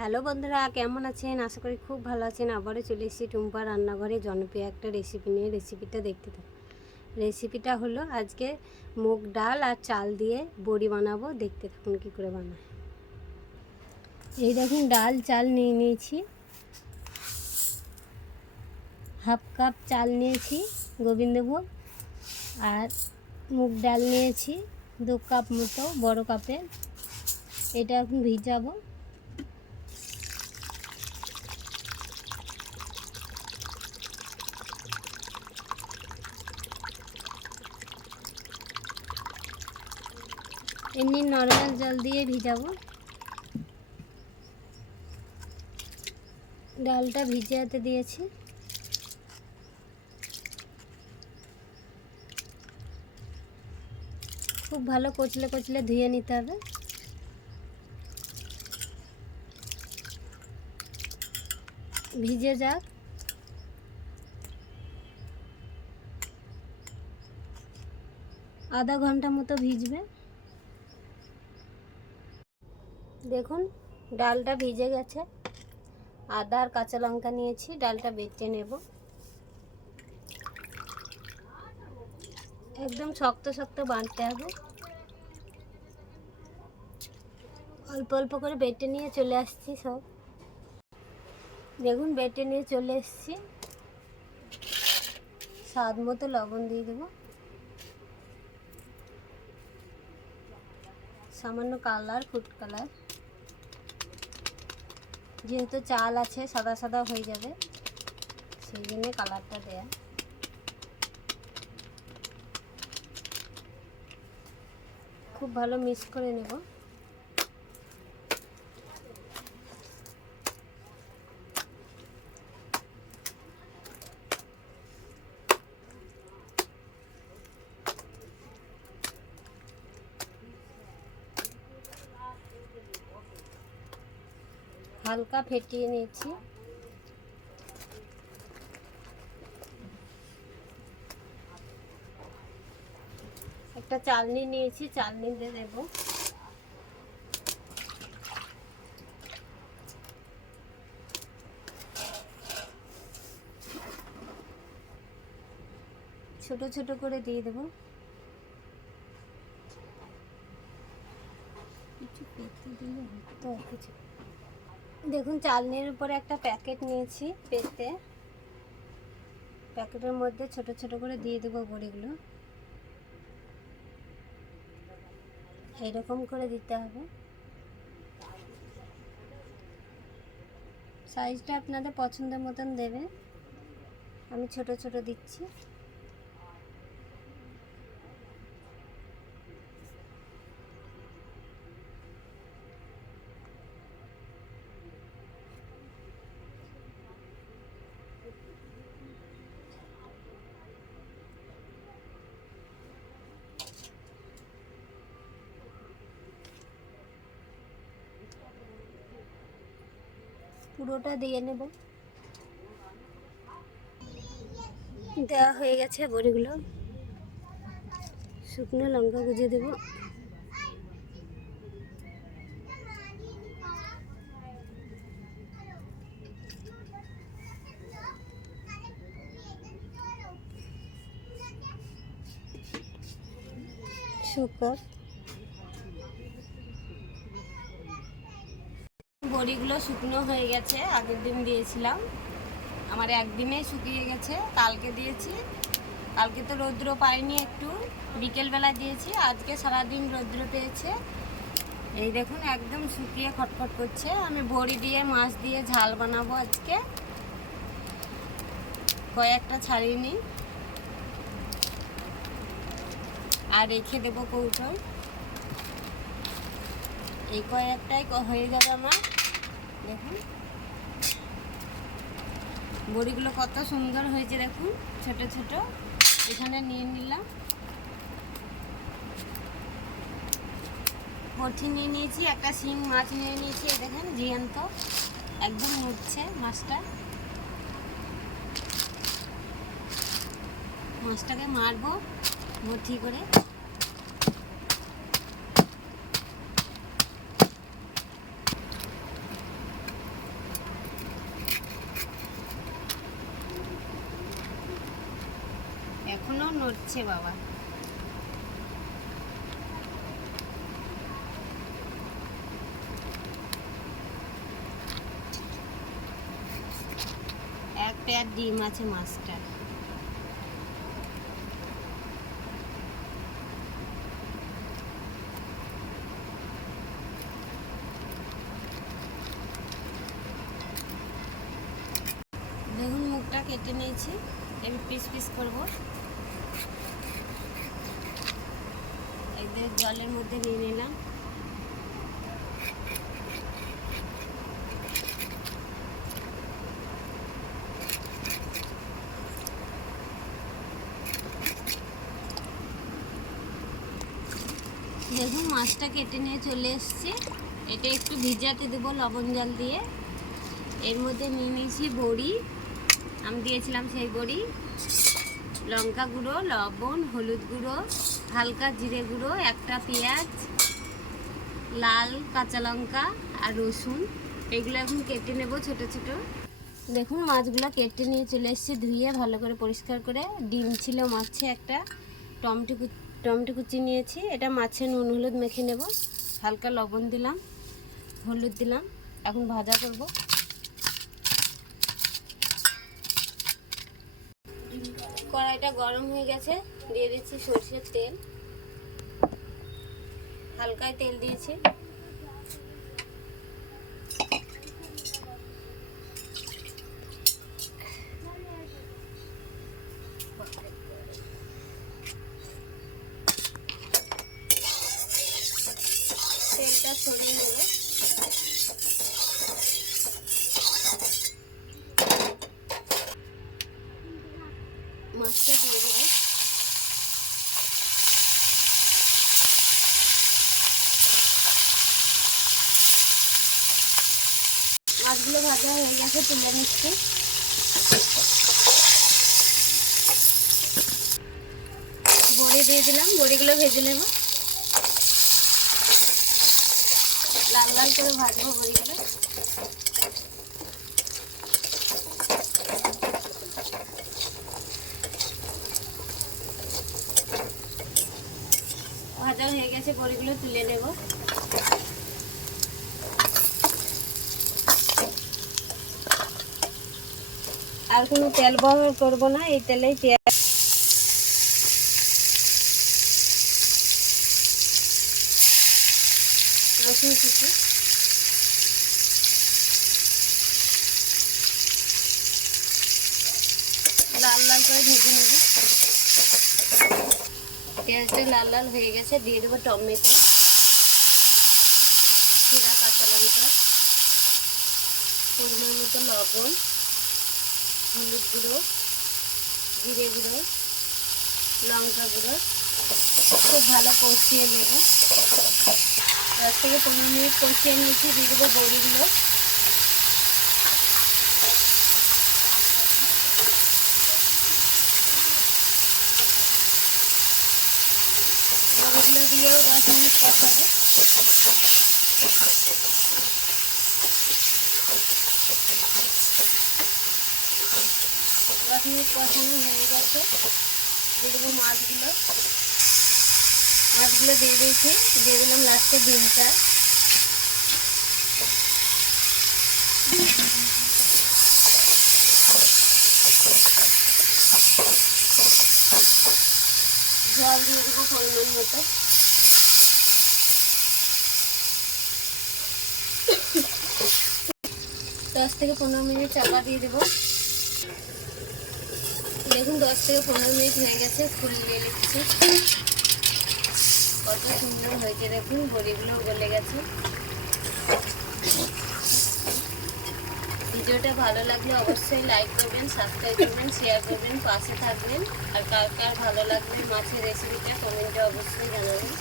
Hello বন্ধুরা, কেমন আছেন? আশা করি খুব ভালো আছেন। আবারও চলে এসেছি টুম্পা রান্নাঘরে জনপ্রিয় একটা রেসিপি নিয়ে। রেসিপিটা দেখতে থাকুন। রেসিপিটা হলো আজকে মুগ ডাল আর চাল দিয়ে বড়ি বানাবো। দেখতে থাকুন কী করে বানায়। এই দেখুন, ডাল, চাল নিয়ে নিয়েছি। হাফ কাপ চাল নিয়েছি গোবিন্দভোগ আর মুগ ডাল নিয়েছি। দু কাপ মতো বড় কাপের। এটা এখন ভিজাবো। এমনি নর্মাল জল দিয়ে ভিজাবো। ডালটা ভিজাতে দিয়েছি। খুব ভালো কচলে কচলে ধুয়ে নিতে হবে। ভিজে যাক। আধা ঘণ্টা মতো ভিজবে। দেখুন, ডালটা ভিজে গেছে। আদা আর কাঁচা লঙ্কা নিয়েছি, ডালটা বেটে নেব। একদম শক্ত শক্ত বাঁধতে হবে। অল্প অল্প করে বেটে নিয়ে চলে আসছি সব। দেখুন, বেটে নিয়ে চলে এসছি। স্বাদ মতো লবণ দিয়ে দেবো। সামান্য কালার ফুড কালার যেহেতু চাল আছে, সাদা সাদা হয়ে যাবে। সেই জন্য কালারটা দেয়া। খুব ভালো মিক্স করে নেব। হালকা ফেটিয়ে নিয়েছি। একটা চালনি নিয়েছি চালনি দিয়ে দেব। ছোট ছোট করে দিয়ে দেব। কিছু পেতে দিলে হতো, কিছু দেখুন, চালনির উপরে একটা প্যাকেট নিয়েছি পেতে। প্যাকেটের মধ্যে ছোট ছোট করে দিয়ে দেবো বড়িগুলো। এইরকম করে দিতে হবে। সাইজটা আপনাদের পছন্দের মতন দেবে। আমি ছোট ছোট দিচ্ছি। পুরোটা দিয়ে নেব। দেওয়া হয়ে গেছে বড়িগুলো। শুকনো লঙ্কা গুঁজে দেব। শুকর। বড়িগুলো শুকনো হয়ে গেছে, আগের দিন দিয়েছিলাম। আমার একদিনে শুকিয়ে গেছে, কালকে দিয়েছি। কালকে তো রৌদ্র পাইনি একটু বিকেলবেলা দিয়েছি, আজকে সারাদিন রৌদ্র পেয়েছে। এই দেখুন, একদম শুকিয়ে খটখট করছে। আমি বড়ি দিয়ে, মাছ দিয়ে ঝাল বানাবো আজকে। কয়েকটা ছাড়িয়ে নিই। আর রেখে দেবো কৌটোয়। এই কয়েকটাই হয়ে যাবে আমার। দেখুন। বড়িগুলো কত সুন্দর হয়েছে দেখুন, ছোট ছোট। এখানে নিয়ে নিলাম। পঠি নিয়ে নিয়েছি, একটা শিং মাছ নিয়ে নিয়েছি। দেখেন, জিয়ান্ত। একদম উঠছে মাছটা। মাছটাকে মারবো, মুঠি করে। নড়ছে বাবা। এক পেয়ার ডিম আছে, মাছটা। বেগুন মুখটা কেটে নিয়েছি। এবার পিস পিস করব। জলের মধ্যে নিয়ে নিলাম। দেখুন, মাছটা কেটে নিয়ে চলে এসেছি। এটা একটু ভিজাতে দেবো লবণ জল দিয়ে। এর মধ্যে নিয়ে নিয়েছি বড়ি। আমি দিয়েছিলাম সেই বড়ি। লঙ্কা গুঁড়ো, লবণ, হলুদ গুঁড়ো, হালকা জিরে গুঁড়ো, একটা পেঁয়াজ, লাল কাঁচা লঙ্কা আর রসুন। এগুলো এখন কেটে নেব ছোট ছোট। দেখুন, মাছগুলো কেটে নিয়ে চলে এসেছি ধুয়ে ভালো করে পরিষ্কার করে। ডিম ছিল মাছে একটা। টমেটো টমেটো কুচি নিয়েছি। এটা মাছে নুন, হলুদ মেখে নেব। হালকা লবণ দিলাম, হলুদ দিলাম। এখন ভাজা করব। কড়াইটা গরম হয়ে গেছে দিয়ে দিচ্ছি সরষের তেল। হালকায় তেল দিয়েছি। তেলটা ছড়িয়ে নেব মাছটা দিয়ে দেবো মাছগুলো ভাজা হয়ে গেছে, তুলে নিচ্ছি। বড়ি দিয়ে দিলাম, বড়িগুলো ভেজে নেব। লাল লাল করে ভাজবো বড়িগুলো। ভাজা হয়ে গেছে, বড়িগুলো তুলে নেব। আর কোনো তেল ব্যবহার করব না, এই তেলেই পেঁয়াজ রসুন কুচি। লাল লাল করে ভেজে নেব। পেঁয়াজটা লাল লাল হয়ে গেছে, দিয়ে দেবো টমেটো। জিরা, কাঁচা লঙ্কা। পরিমাণ মতো লবণ। হলুদ গুঁড়ো, জিরে গুঁড়ো, লঙ্কা গুঁড়ো, খুব ভালো কষিয়ে নেব। দশ থেকে পনেরো মিনিট কষিয়ে নিয়েছি, দিয়ে দেবো বড়িগুলো। বড়িগুলো দিয়েও দশ মিনিট কষাবো। দশ মিনিট কষানো হয়ে গেছে দিয়ে দেবো মাছগুলো। মাছগুলো দিয়ে দিয়েছি, দিয়ে দিলাম লাস্টে ডিমটা। জল দিয়ে দেবো পরিমাণ মতো। দশ থেকে পনেরো মিনিট চাপা দিয়ে দেবো। দেখুন দশ থেকে পনেরো মিনিট হয়ে গেছে ফুলিয়ে নিচ্ছি। কত সুন্দর হয়েছে দেখুন, বড়িগুলো গলে গেছে। ভিডিওটা ভালো লাগলে অবশ্যই লাইক করবেন সাবস্ক্রাইব করবেন শেয়ার করবেন, পাশে থাকবেন। আর কার কার ভালো লাগবে মাছের রেসিপিটা কমেন্টে অবশ্যই জানাবেন।